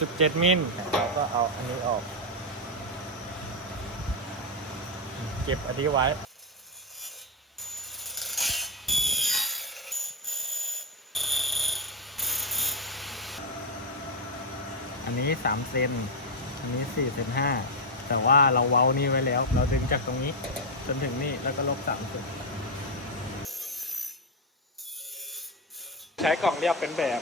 17 มิลเราก็เอาอันนี้ออก เก็บอันนี้ไว้ อันนี้ 3 เซน อันนี้4เซน5แต่ว่าเราเว้านี่ไว้แล้ว เราดึงจากตรงนี้ จนถึงนี่แล้วก็ลบ3เซนใช้กล่องเรียบเป็นแบบ